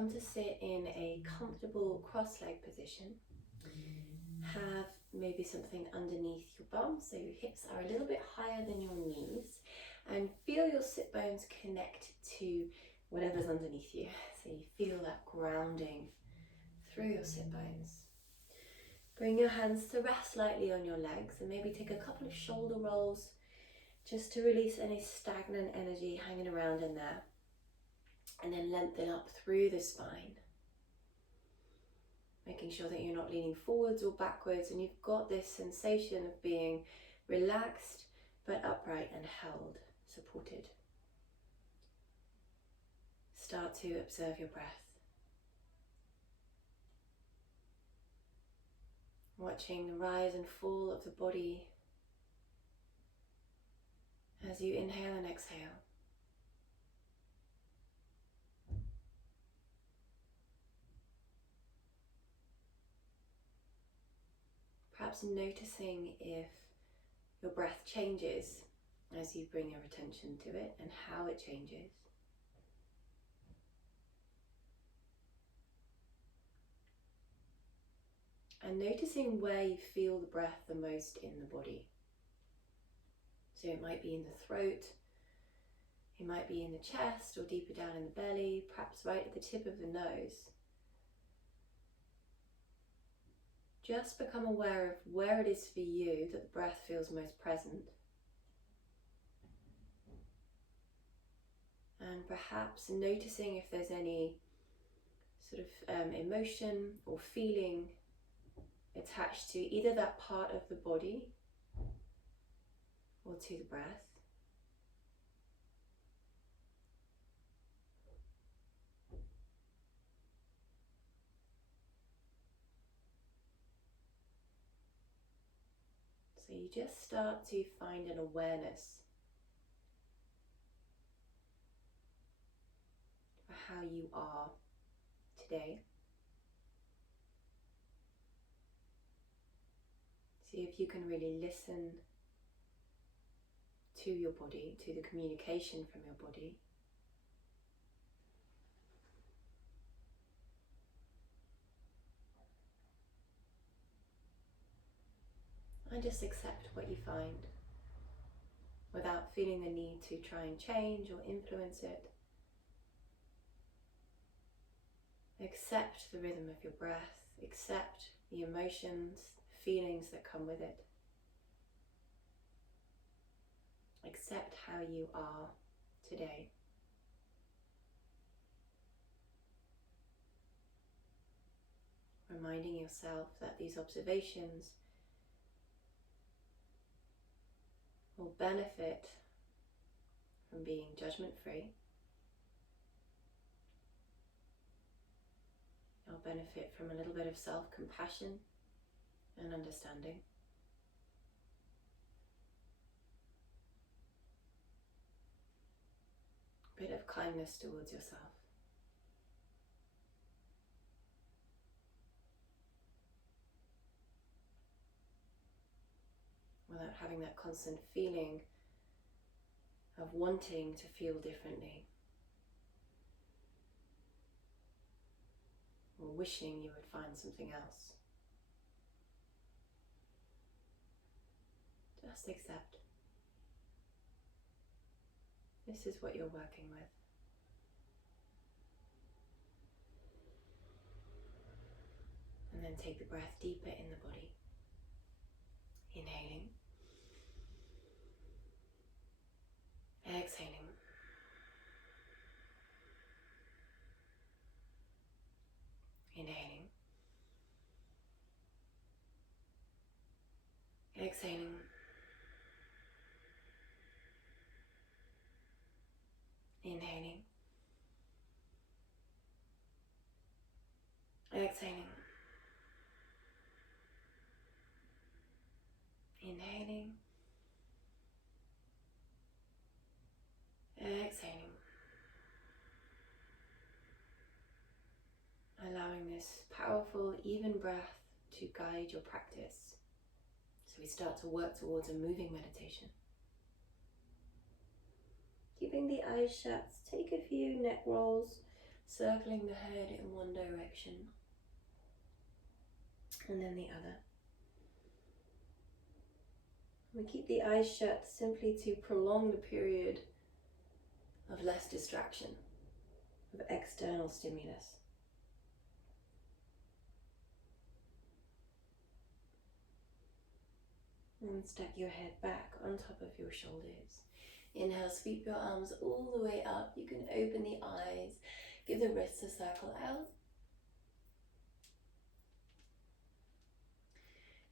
come to sit in a comfortable cross-leg position. Have maybe something underneath your bum, so your hips are a little bit higher than your knees, and feel your sit bones connect to whatever's underneath you. So you feel that grounding through your sit bones. Bring your hands to rest lightly on your legs, and maybe take a couple of shoulder rolls just to release any stagnant energy hanging around in there. And then lengthen up through the spine, making sure that you're not leaning forwards or backwards, and you've got this sensation of being relaxed but upright and held, supported. Start to observe your breath, watching the rise and fall of the body as you inhale and exhale. Perhaps noticing if your breath changes as you bring your attention to it and how it changes. And noticing where you feel the breath the most in the body. So it might be in the throat, it might be in the chest or deeper down in the belly, perhaps right at the tip of the nose. Just become aware of where it is for you that the breath feels most present. And perhaps noticing if there's any sort of emotion or feeling attached to either that part of the body or to the breath. So you just start to find an awareness for how you are today. See if you can really listen to your body, to the communication from your body. And just accept what you find without feeling the need to try and change or influence it. Accept the rhythm of your breath, accept the emotions, the feelings that come with it. Accept how you are today. Reminding yourself that these observations will benefit from being judgment-free. They'll benefit from a little bit of self-compassion and understanding. A bit of kindness towards yourself. Without having that constant feeling of wanting to feel differently, or wishing you would find something else. Just accept. This is what you're working with. And then take the breath deeper in the body. Inhaling. Exhaling. Inhaling. Exhaling. Inhaling. Exhaling. Inhaling. Exhaling. Allowing this powerful, even breath to guide your practice. So we start to work towards a moving meditation. Keeping the eyes shut, take a few neck rolls, circling the head in one direction and then the other. We keep the eyes shut simply to prolong the period of less distraction, of external stimulus. And stack your head back on top of your shoulders. Inhale, sweep your arms all the way up. You can open the eyes, give the wrists a circle out.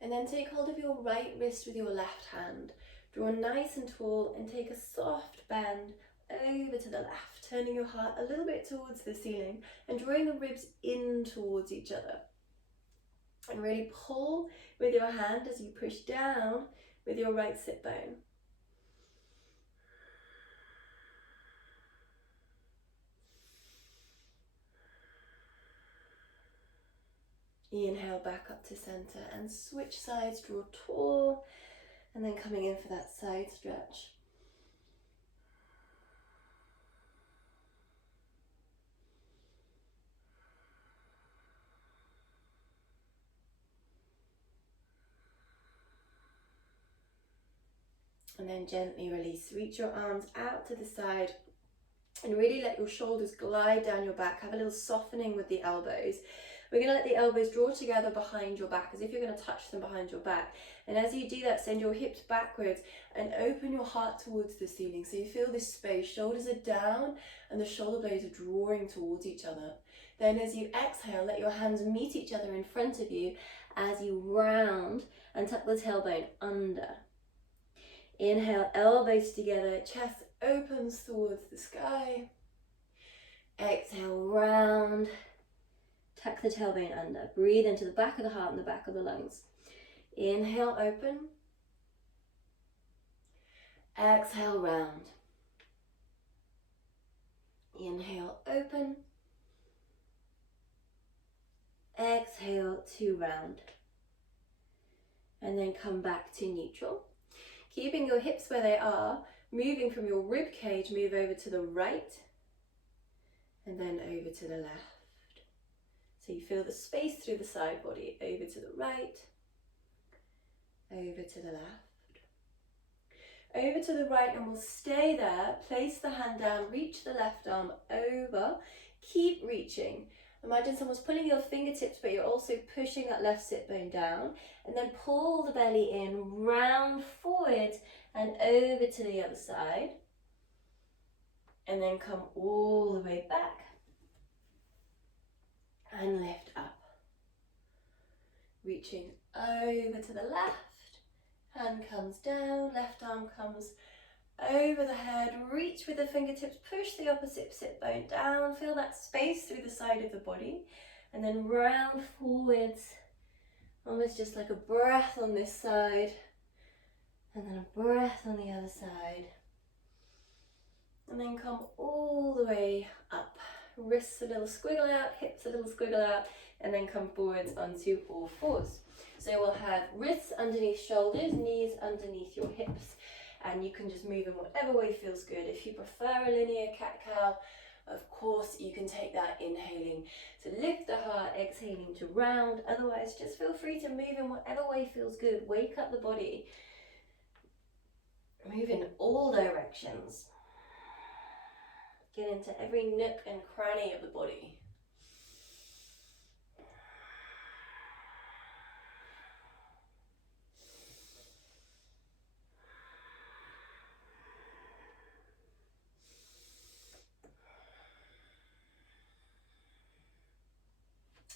And then take hold of your right wrist with your left hand. Draw nice and tall and take a soft bend over to the left, turning your heart a little bit towards the ceiling and drawing the ribs in towards each other. And really pull with your hand as you push down with your right sit bone. Inhale back up to center and switch sides, draw tall, and then coming in for that side stretch. And then gently release. Reach your arms out to the side and really let your shoulders glide down your back. Have a little softening with the elbows. We're going to let the elbows draw together behind your back as if you're going to touch them behind your back. And as you do that, send your hips backwards and open your heart towards the ceiling. So you feel this space, shoulders are down and the shoulder blades are drawing towards each other. Then as you exhale, let your hands meet each other in front of you as you round and tuck the tailbone under. Inhale, elbows together, chest opens towards the sky. Exhale, round, tuck the tailbone under. Breathe into the back of the heart and the back of the lungs. Inhale, open. Exhale, round. Inhale, open. Exhale to round. And then come back to neutral. Keeping your hips where they are, moving from your rib cage, move over to the right and then over to the left. So you feel the space through the side body, over to the right, over to the left, over to the right, and we'll stay there. Place the hand down, reach the left arm over, keep reaching. Imagine someone's pulling your fingertips, but you're also pushing that left sit bone down, and then pull the belly in, round forward and over to the other side, and then come all the way back and lift up. Reaching over to the left, hand comes down, left arm comes over the head, reach with the fingertips, push the opposite sit bone down, feel that space through the side of the body, and then round forwards, almost just like a breath on this side, and then a breath on the other side, and then come all the way up, wrists a little squiggle out, hips a little squiggle out, and then come forwards onto all fours. So we'll have wrists underneath shoulders, knees underneath your hips. And you can just move in whatever way feels good. If you prefer a linear cat-cow, of course you can take that inhaling to lift the heart, exhaling to round. Otherwise, just feel free to move in whatever way feels good. Wake up the body. Move in all directions. Get into every nook and cranny of the body.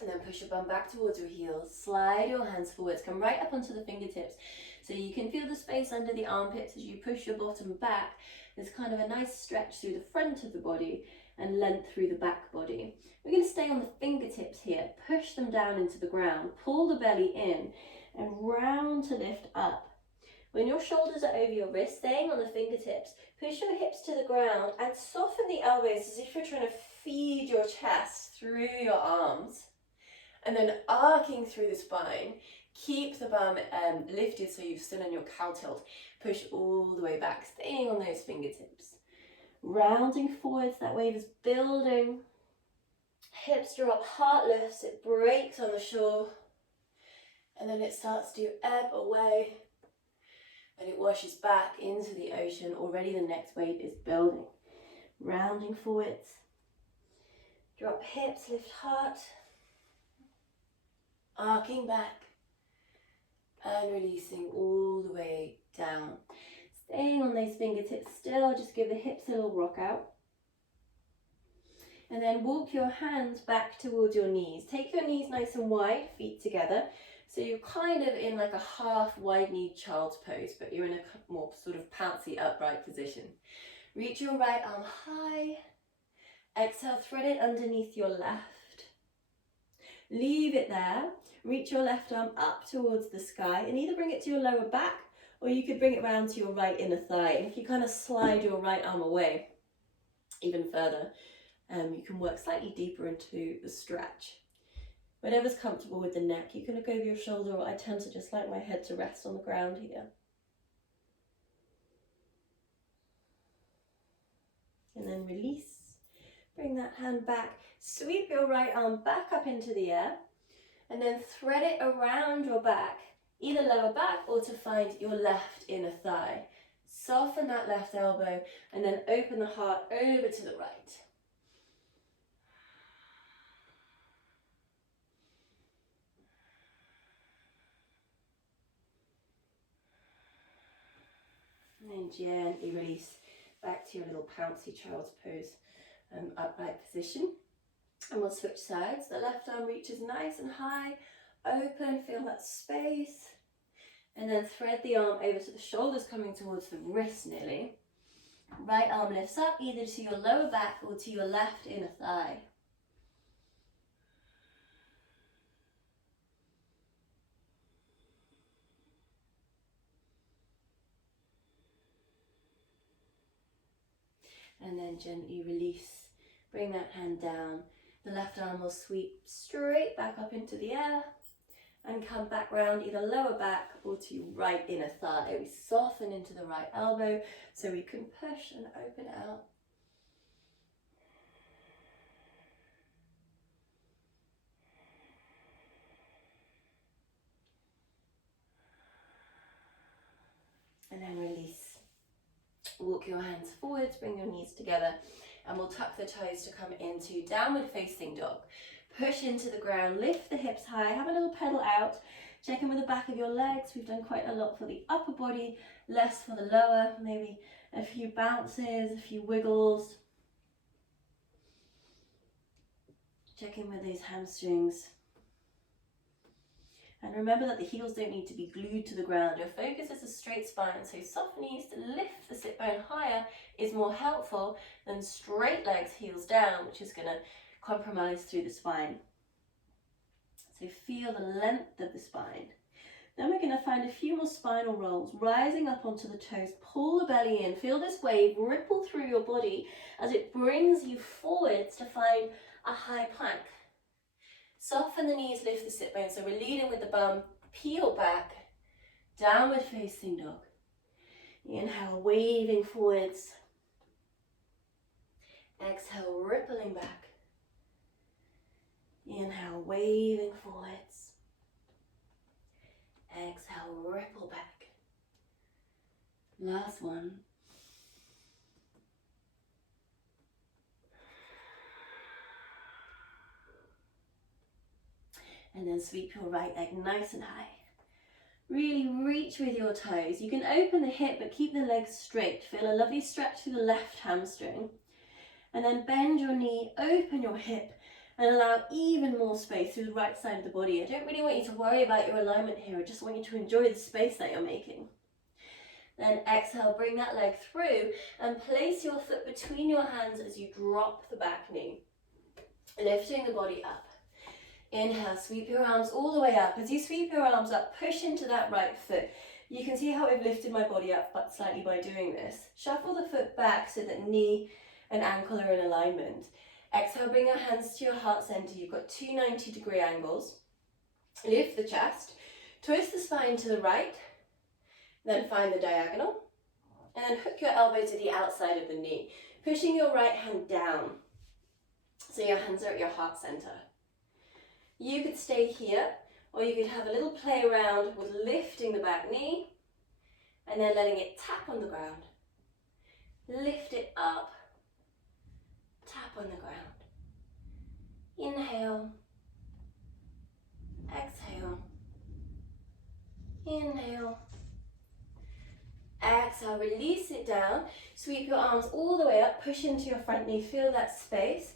And then push your bum back towards your heels, slide your hands forwards, come right up onto the fingertips. So you can feel the space under the armpits as you push your bottom back. There's kind of a nice stretch through the front of the body and length through the back body. We're going to stay on the fingertips here, push them down into the ground, pull the belly in and round to lift up. When your shoulders are over your wrists, staying on the fingertips, push your hips to the ground and soften the elbows as if you're trying to feed your chest through your arms. And then arcing through the spine, keep the bum lifted so you're still in your cow tilt. Push all the way back, staying on those fingertips. Rounding forwards, that wave is building. Hips drop, heart lifts, it breaks on the shore. And then it starts to ebb away. And it washes back into the ocean. Already the next wave is building. Rounding forwards. Drop hips, lift heart. Arcing back. And releasing all the way down. Staying on those fingertips still, just give the hips a little rock out. And then walk your hands back towards your knees. Take your knees nice and wide, feet together. So you're kind of in like a half wide-kneed child's pose, but you're in a more sort of pouncy upright position. Reach your right arm high. Exhale, thread it underneath your left. Leave it there. Reach your left arm up towards the sky and either bring it to your lower back or you could bring it round to your right inner thigh. And if you kind of slide your right arm away even further, you can work slightly deeper into the stretch. Whatever's comfortable with the neck, you can look over your shoulder, or I tend to just like my head to rest on the ground here. And then release. Bring that hand back. Sweep your right arm back up into the air. And then thread it around your back, either lower back or to find your left inner thigh. Soften that left elbow and then open the heart over to the right. And then gently release back to your little pouncy child's pose, upright position. And we'll switch sides. The left arm reaches nice and high, open, feel that space. And then thread the arm over to the shoulders coming towards the wrist nearly. Right arm lifts up either to your lower back or to your left inner thigh. And then gently release. Bring that hand down. The left arm will sweep straight back up into the air and come back round either lower back or to right inner thigh. We soften into the right elbow so we can push and open out. And then release. Walk your hands forwards, bring your knees together, and we'll tuck the toes to come into downward facing dog. Push into the ground, lift the hips high, have a little pedal out. Check in with the back of your legs. We've done quite a lot for the upper body, less for the lower. Maybe a few bounces, a few wiggles. Check in with those hamstrings. And remember that the heels don't need to be glued to the ground. Your focus is a straight spine, so soft knees to lift the sit bone higher is more helpful than straight legs, heels down, which is going to compromise through the spine. So feel the length of the spine. Then we're going to find a few more spinal rolls, rising up onto the toes. Pull the belly in. Feel this wave ripple through your body as it brings you forwards to find a high plank. Soften the knees, lift the sit bone. So we're leading with the bum, peel back, downward facing dog. Inhale, waving forwards. Exhale, rippling back. Inhale, waving forwards. Exhale, ripple back. Last one. And then sweep your right leg nice and high. Really reach with your toes. You can open the hip but keep the legs straight. Feel a lovely stretch through the left hamstring. And then bend your knee, open your hip and allow even more space through the right side of the body. I don't really want you to worry about your alignment here. I just want you to enjoy the space that you're making. Then exhale, bring that leg through and place your foot between your hands as you drop the back knee. Lifting the body up. Inhale, sweep your arms all the way up. As you sweep your arms up, push into that right foot. You can see how I've lifted my body up but slightly by doing this. Shuffle the foot back so that knee and ankle are in alignment. Exhale, bring your hands to your heart center. You've got two 90-degree angles. Lift the chest. Twist the spine to the right. Then find the diagonal. And then hook your elbow to the outside of the knee. Pushing your right hand down. So your hands are at your heart center. You could stay here, or you could have a little play around with lifting the back knee and then letting it tap on the ground. Lift it up, tap on the ground. Inhale, exhale, inhale, exhale, release it down, sweep your arms all the way up, push into your front knee, feel that space.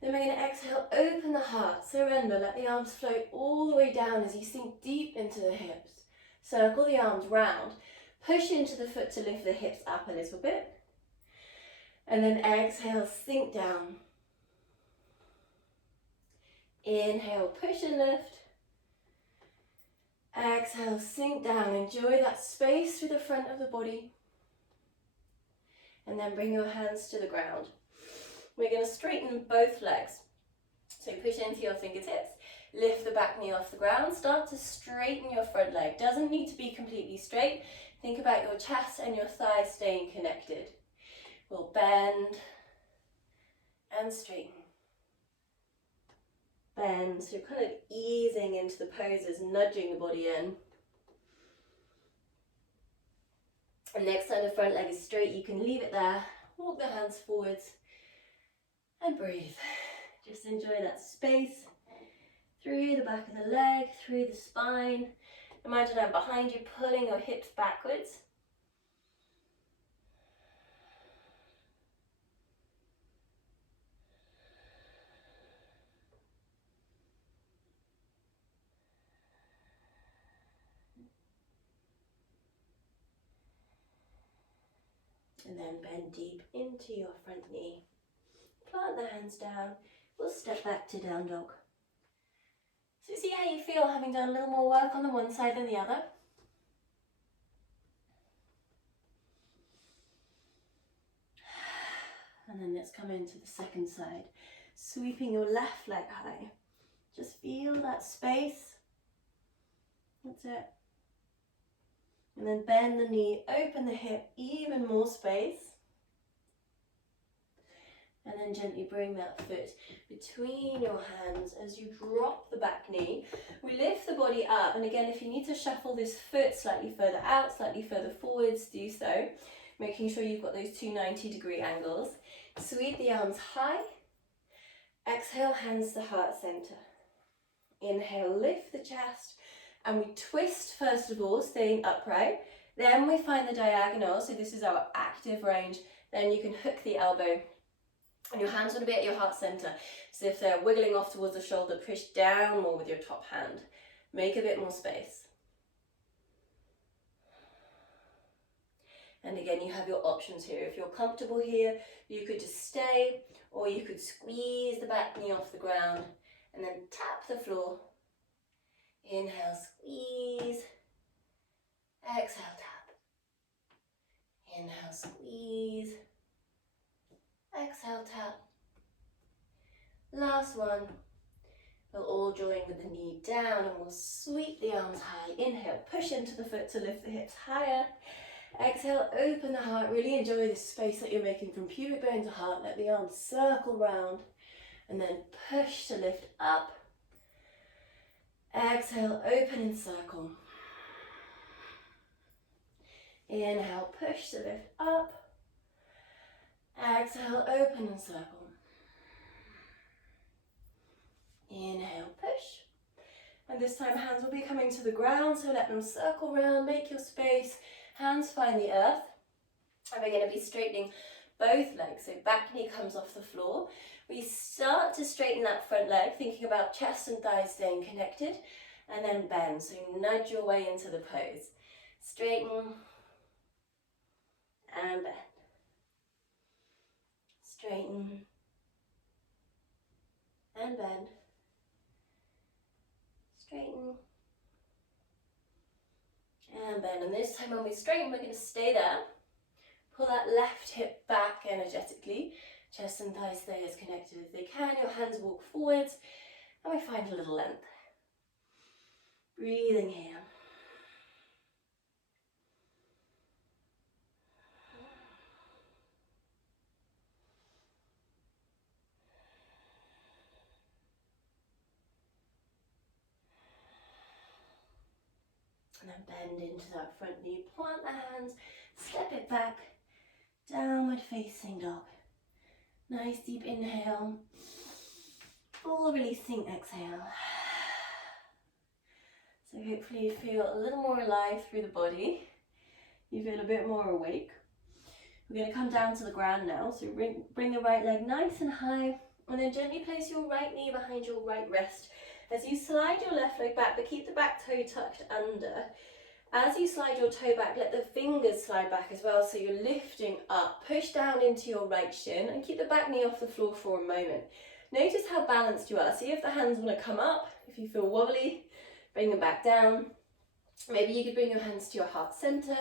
Then we're going to exhale, open the heart, surrender, let the arms float all the way down as you sink deep into the hips. Circle the arms round, push into the foot to lift the hips up a little bit. And then exhale, sink down. Inhale, push and lift. Exhale, sink down. Enjoy that space through the front of the body. And then bring your hands to the ground. We're going to straighten both legs. So push into your fingertips, lift the back knee off the ground, start to straighten your front leg. Doesn't need to be completely straight. Think about your chest and your thighs staying connected. We'll bend and straighten. Bend, so you're kind of easing into the poses, nudging the body in. And next time the front leg is straight, you can leave it there, walk the hands forwards, and breathe. Just enjoy that space through the back of the leg, through the spine. Imagine I'm behind you, pulling your hips backwards. And then bend deep into your front knee. Plant the hands down. We'll step back to down dog. So see how you feel having done a little more work on the one side than the other. And then let's come into the second side. Sweeping your left leg high. Just feel that space. That's it. And then bend the knee, open the hip, even more space. And then gently bring that foot between your hands as you drop the back knee. We lift the body up, and again, if you need to shuffle this foot slightly further out, slightly further forwards, do so. Making sure you've got those two 90-degree angles. Sweep the arms high. Exhale, hands to heart center. Inhale, lift the chest. And we twist first of all, staying upright. Then we find the diagonal, so this is our active range. Then you can hook the elbow. And your hands want to be at your heart center. So if they're wiggling off towards the shoulder, push down more with your top hand. Make a bit more space. And again, you have your options here. If you're comfortable here, you could just stay, or you could squeeze the back knee off the ground and then tap the floor. Inhale, squeeze. Exhale, tap. Inhale, squeeze. Exhale, tap. Last one. We'll all join with the knee down and we'll sweep the arms high. Inhale, push into the foot to lift the hips higher. Exhale, open the heart. Really enjoy this space that you're making from pubic bone to heart. Let the arms circle round and then push to lift up. Exhale, open and circle. Inhale, push to lift up. Exhale, open and circle. Inhale, push. And this time hands will be coming to the ground, so let them circle round, make your space. Hands find the earth. And we're going to be straightening both legs, so back knee comes off the floor. We start to straighten that front leg, thinking about chest and thighs staying connected, and then bend, so nudge your way into the pose. Straighten and bend. Straighten and bend. Straighten and bend. And this time when we straighten, we're going to stay there. Pull that left hip back energetically. Chest and thighs stay as connected as they can. Your hands walk forwards and we find a little length. Breathing here. And then bend into that front knee, plant the hands, step it back, downward facing dog. Nice deep inhale, full releasing exhale. So hopefully you feel a little more alive through the body. You feel a bit more awake. We're going to come down to the ground now. So bring the right leg nice and high, and then gently place your right knee behind your right wrist as you slide your left leg back, but keep the back toe tucked under. As you slide your toe back, let the fingers slide back as well, so you're lifting up. Push down into your right shin and keep the back knee off the floor for a moment. Notice how balanced you are. See if the hands want to come up. If you feel wobbly, bring them back down. Maybe you could bring your hands to your heart center.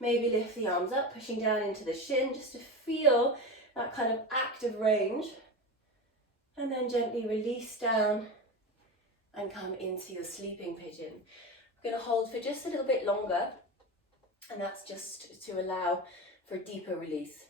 Maybe lift the arms up, pushing down into the shin, just to feel that kind of active range. And then gently release down and come into your sleeping pigeon. We're going to hold for just a little bit longer, and that's just to allow for a deeper release.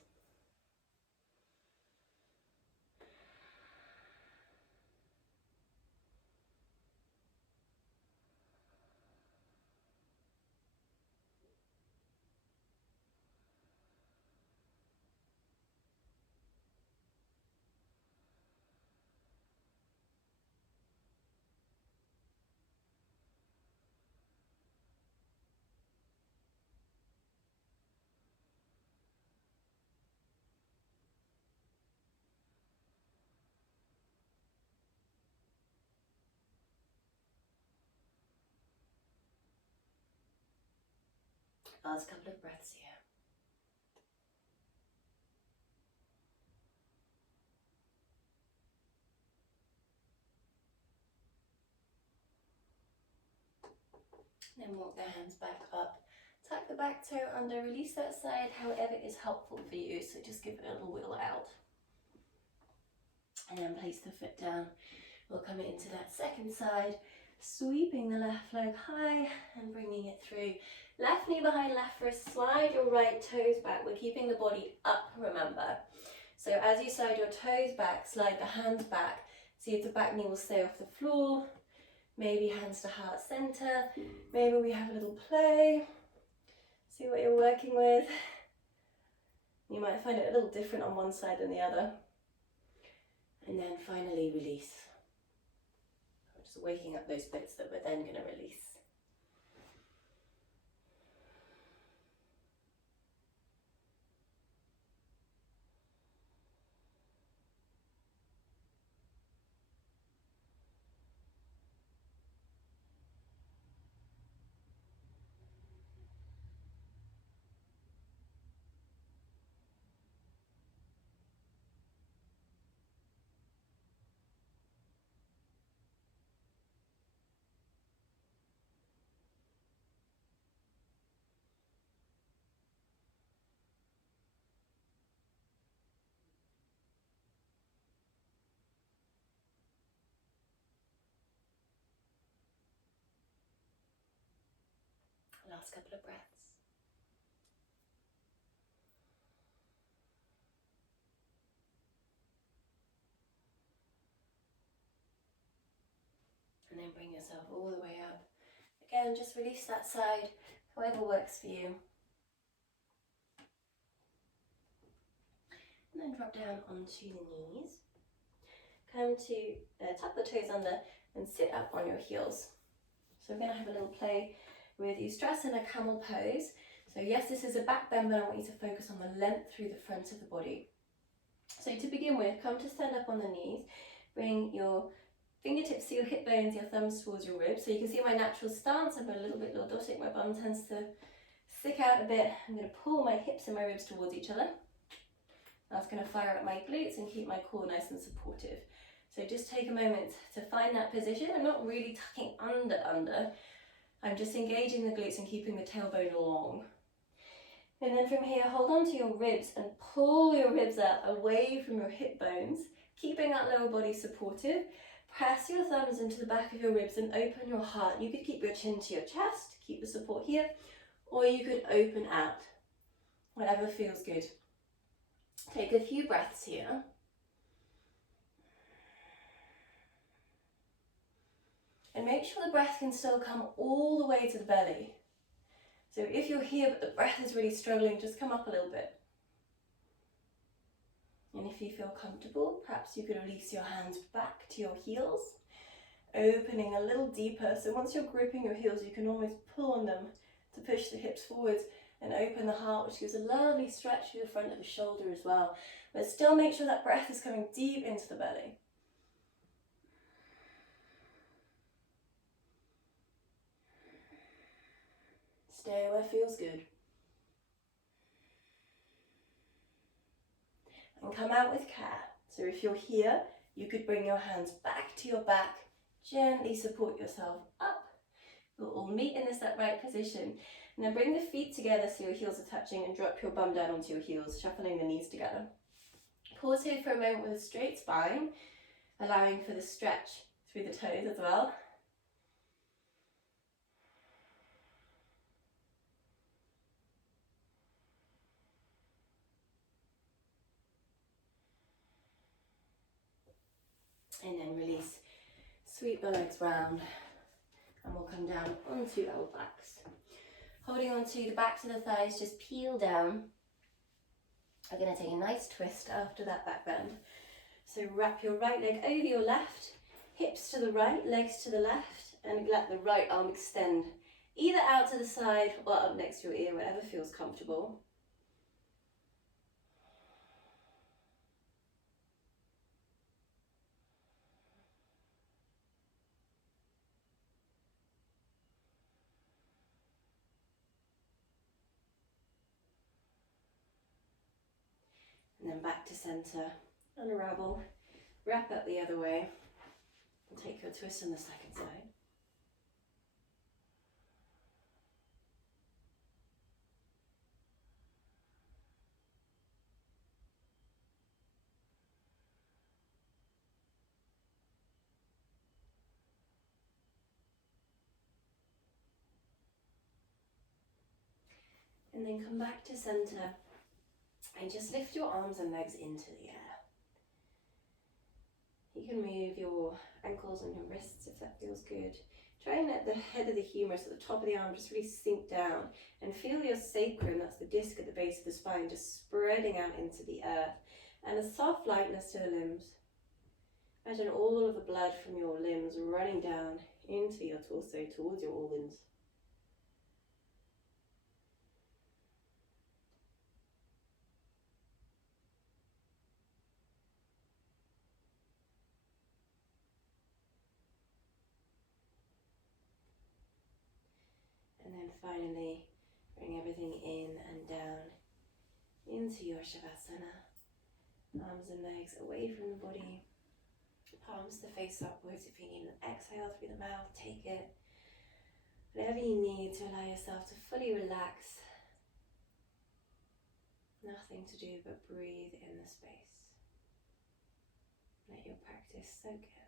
Last couple of breaths here. Then walk the hands back up. Tuck the back toe under, release that side however is helpful for you. So just give it a little wiggle out. And then place the foot down. We'll come into that second side, sweeping the left leg high and bringing it through. Left knee behind left wrist, slide your right toes back. We're keeping the body up, remember. So as you slide your toes back, slide the hands back. See if the back knee will stay off the floor. Maybe hands to heart center. Maybe we have a little play. See what you're working with. You might find it a little different on one side than the other. And then finally release. Just waking up those bits that we're then going to release. Last couple of breaths. And then bring yourself all the way up. Again, just release that side, however works for you. And then drop down onto the knees. Come to tuck the toes under and sit up on your heels. So we're going to have a little play with Ustrasana camel pose. So yes, this is a back bend, but I want you to focus on the length through the front of the body. So to begin with, come to stand up on the knees. Bring your fingertips to your hip bones, your thumbs towards your ribs. So you can see my natural stance. I'm a little bit lordotic. My bum tends to stick out a bit. I'm going to pull my hips and my ribs towards each other. That's going to fire up my glutes and keep my core nice and supportive. So just take a moment to find that position. I'm not really tucking under. I'm just engaging the glutes and keeping the tailbone long. And then from here, hold on to your ribs and pull your ribs up away from your hip bones, keeping that lower body supportive. Press your thumbs into the back of your ribs and open your heart. You could keep your chin to your chest, keep the support here, or you could open out, whatever feels good. Take a few breaths here. And make sure the breath can still come all the way to the belly. So if you're here but the breath is really struggling, just come up a little bit. And if you feel comfortable, perhaps you could release your hands back to your heels, opening a little deeper. So once you're gripping your heels, you can almost pull on them to push the hips forwards and open the heart, which gives a lovely stretch through the front of the shoulder as well. But still make sure that breath is coming deep into the belly. Stay where feels good. And come out with care. So if you're here, you could bring your hands back to your back, gently support yourself up. We'll all meet in this upright position. And then bring the feet together so your heels are touching and drop your bum down onto your heels, shuffling the knees together. Pause here for a moment with a straight spine, allowing for the stretch through the toes as well. And then release. Sweep the legs round. And we'll come down onto our backs. Holding onto the backs of the thighs, just peel down. I'm going to take a nice twist after that back bend. So wrap your right leg over your left, hips to the right, legs to the left, and let the right arm extend either out to the side or up next to your ear, whatever feels comfortable. And then back to center, unravel, wrap up the other way, and take your twist on the second side. And then come back to center and just lift your arms and legs into the air. You can move your ankles and your wrists if that feels good. Try and let the head of the humerus at the top of the arm just really sink down and feel your sacrum, that's the disc at the base of the spine, just spreading out into the earth, and a soft lightness to the limbs. Imagine all of the blood from your limbs running down into your torso towards your organs. And then finally, bring everything in and down into your Shavasana. Arms and legs away from the body. Palms to face upwards. If you need an exhale through the mouth, take it. Whatever you need to allow yourself to fully relax. Nothing to do but breathe in the space. Let your practice soak in.